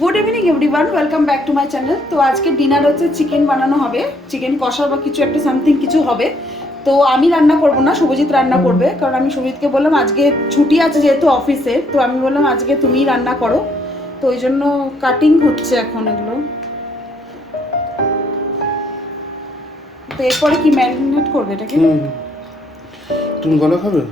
Good evening everyone, welcome back to my channel. তো আজকে dinner হচ্ছে চিকেন বানানো হবে, চিকেন কষা বা কিছু একটা সামথিং কিছু হবে। তো আমি রান্না করব না, শুভজিৎ রান্না করবে, কারণ আমি শুভজিৎকে বললাম আজকে ছুটি আছে যেহেতু অফিসে, তো আমি বললাম আজকে তুমিই রান্না করো। তো ওই জন্য কাটিং হচ্ছে এখন এগুলো। তো এরপরে কি ম্যারিনেট করবে এটাকে? তুমি গলা খাবে?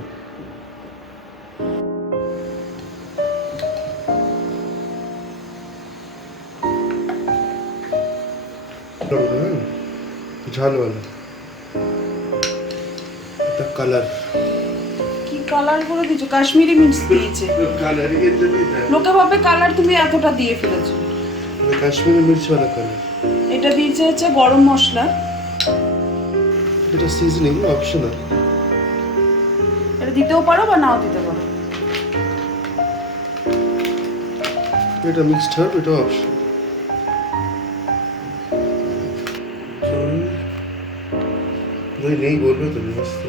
ঝালওয়ালা এটা কালার। কি কালার করে দিয়েছো? কাশ্মীরি মির্চ দিয়েছে। কালারিং এর জন্য লোকে ভাবে কালার তুমি এতটা দিয়ে ফেলেছো। কাশ্মীরি মির্চওয়ালা কালার। এটা দিয়েছে হচ্ছে গরম মশলা। এটা সিজনিং অপশনাল। এটা দিতেও পারো বা নাও দিতে পারো। এটা মিক্সড হার্ব, এটা অপশন। নেই বলবে তো মস্ত।